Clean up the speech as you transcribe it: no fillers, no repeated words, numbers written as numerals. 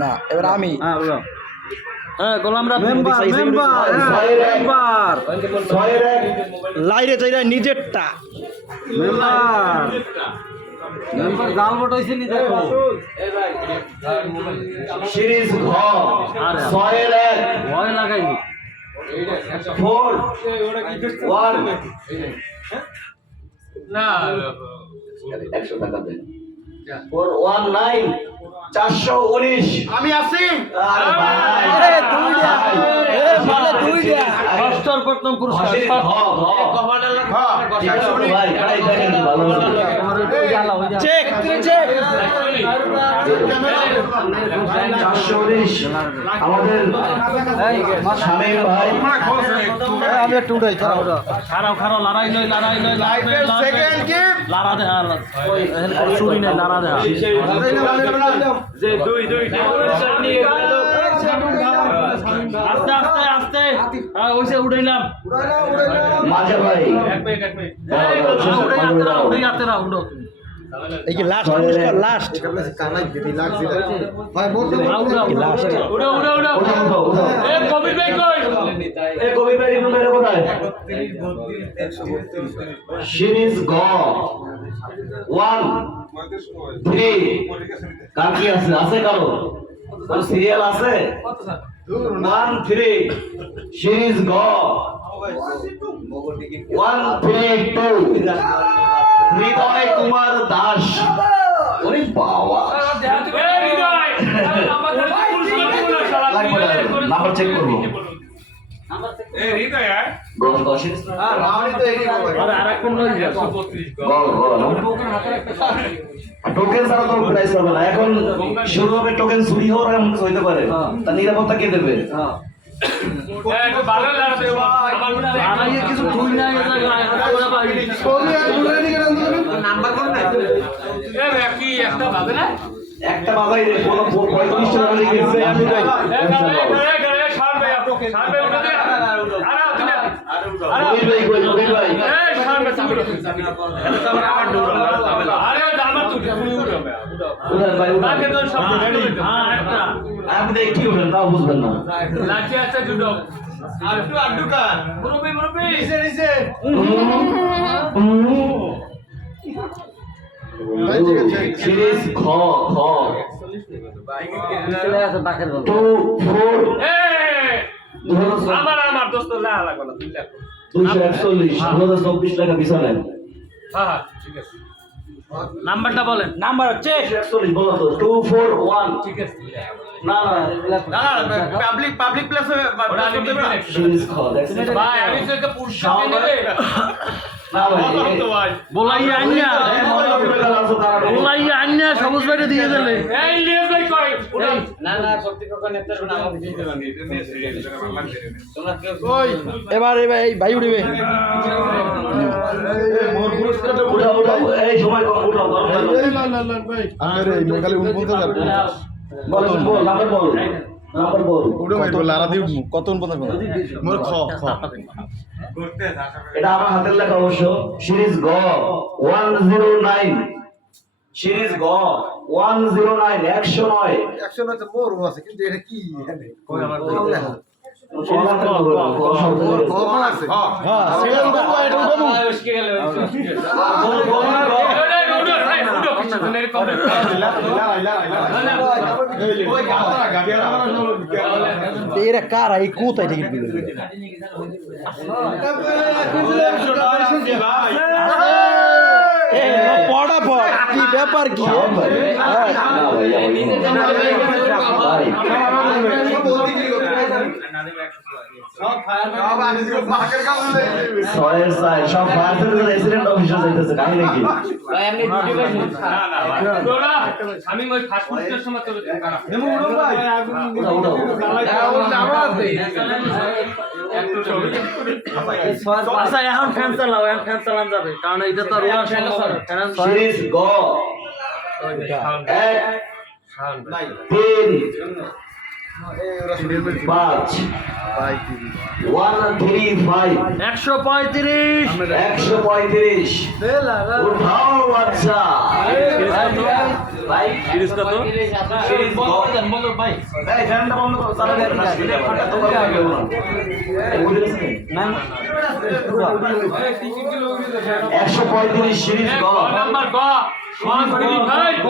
না এবার আমি লাইরে চাইরা নিজেরটা জাল বটাইছে নি দেখো সিরিজ ঘ 6 এর 1 ভয় লাগাইনি 4 1 না 100 টাকা দেন 419 419 আমি আছি আরে ভাই মানে দুই দিয়া ষষ্ঠর প্রথম পুরস্কার ভাই আড়াই দেখেন ভালো চেক চেক 419 আমাদের শামীম ভাই আমি একটু উঠাই খারাপ লড়াই নয় সেকেন্ড গিফট লড়া দে আর চুরি নেই লড়া দে যে দুই আস্তে আস্তে আস্তে ওইসে উঠাইলাম মাঝে ভাই এই কি লাস্ট পুরস্কার লাস্ট কানাই দিদি লাগছে ভাই বলতে লাস্ট কবির ভাই কই কবি ভাই রুমের কোথায় সিরিজ গ 1 3 কার কি আছে কারো কোন সিরিয়াল আছে 1 3 সিরিজ গ 1 3 2 হৃদয় কুমার দাস ওরে বাবা নাম্বার চেক করবো টোকেন ছাড়া তো প্রাইস হবে না এখন শুরু হবে টোকেন চুরি হওয়ার এমন কিছু হইতে পারে তার নিরাপত্তা কে দেবে কিছু ভুল নাই নাম্বার কোন না একটা বাজাই রে কোন 45 টাকা লিখেছে আমি যাই আপনি দেখি উঠেন তাও বুঝবেন না সিরিজ খ 241 টাকা বিছানেন নাম্বারটা বলেন নাম্বার হচ্ছে 141 বলো তো 241 ঠিক আছে না পাবলিক প্লেসে সিরিজ খ দেখছেন ভাই আমি তো একটা পুরস্কার নেবে না ভাই বলাইয়া আন্না সবুজ ভাইটা দিয়ে দিলে এই লিয়ে ভাই কই না প্রত্যেক নেতার আমাকে দিয়ে দেবেন তোমরা ওই এবার এই ভাই উঠবে মোর পুরস্কারটা উঠাও এই সময় কম উঠাও ভাই আরে এই মেকালে 49 বল নাম্বার বল উড়ে মাইবো লারা দি উঠমু কত 49 মোর খ এটা আমার হাতের লেখা অবশ্য সিরিজ গ 109 সিরিজ গ 109 109 109 তো মোর আছে কিন্তু এটা কি এখানে কই আমার লেখা এরা কারা এই কোথায় টিকিট পেয়ে পড়া পড় কি ব্যাপার কি সব রেসিডেন্ট অফিসে যাইতেছে কাহিনী কি আমি ওই ফাস্ট ফুডের সময় তো আচ্ছা এখন ফ্যান চালাও ফ্যান চালান যাবে কারণ এটা তো রোয়া সিরিজ গ 1 3 5 135 135 135 উঠাও বাচ্চা ভাই সিরিজ কত সিরিজ বন্ধ ভাই এই ফ্যানটা বন্ধ করো তাহলে দেখো না এটা ফাটা তো লাগে না 135 সিরিজ গ নাম্বার গ 135